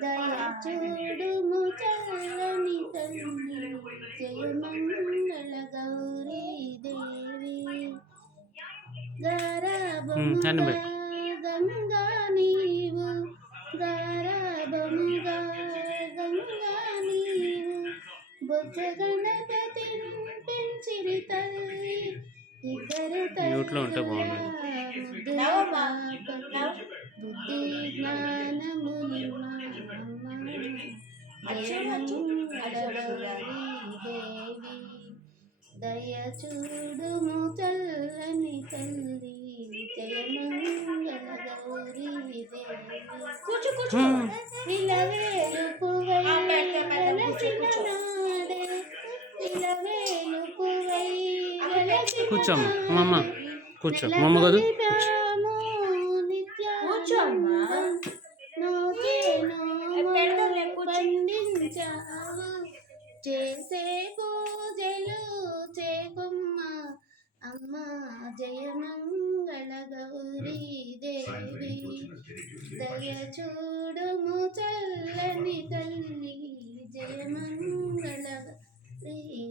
దయ చూడుము చల్లని తల్లి జయమంగళ గౌరీ దేవి గారాబముగా గంగా నీవు గారాబముగా గంగా నీవు బుద్ధ గణపతి పెంచిరి తల్లి ఇద్దరు తల్లి బుద్ధి జ్ఞానముని దేవి దయ చూడుము చల్లని తల్లి జయమంగళ గౌరీ దేవి ఇలవేలు పువ్వై వెలసిన నాడే ఇలవేలు పువ్వై వెలసిన కూర్చోమ్మ కూర్చో మమ్మ కదా పండించావు చేసే పూజలు చేకుమ్మ అమ్మ జయమంగళ గౌరీ దేవి దయ చూడుము చల్లని తల్లి జయమంగళ గౌరీ దేవి